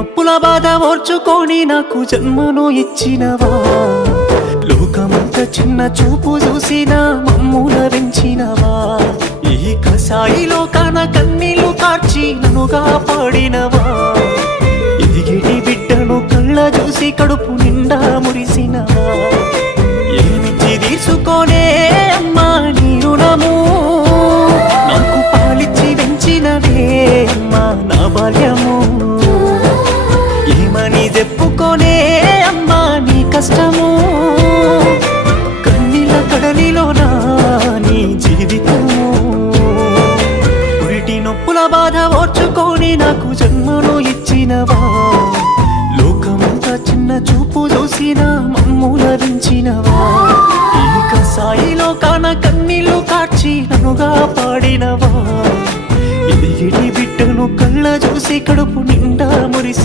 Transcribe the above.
నొప్పుల బాధ ఓర్చుకొని నాకు జన్మను ఇచ్చినవా, లోకమంత చిన్న చూపు చూసిన మమ్ముల పెంచినవా, ఈ కసాయి లోకాన కన్నీళ్లు కార్చి నన్ను కాపాడినవా, ఎదిగిటి బిడ్డను కళ్ళ చూసి కడుపు నిండా మురిసినవా, ఏమిచ్చి తీసుకోనే అమ్మా నీ రుణము, నాకు పాలిచ్చి పెంచినవే అమ్మా నా బాల్యము, ఏమని చెప్పుకోనే అమ్మా నీ కష్టము, కన్నీళ్ళ కడలిలోనా నీ జీవితము, పురిటి నొప్పుల బాధ ఓర్చుకొని నాకు జన్మను ఇచ్చినవా, లోకమంతా చిన్న చూపు చూసిన మమ్ముల పెంచినవా, ఈ కసాయిలో కాన కన్నీళ్లు కార్చి నన్నుగా పాడినవా, ఎదిగిటి బిడ్డను కళ్ళ చూసి కడుపు నిండా మురిసి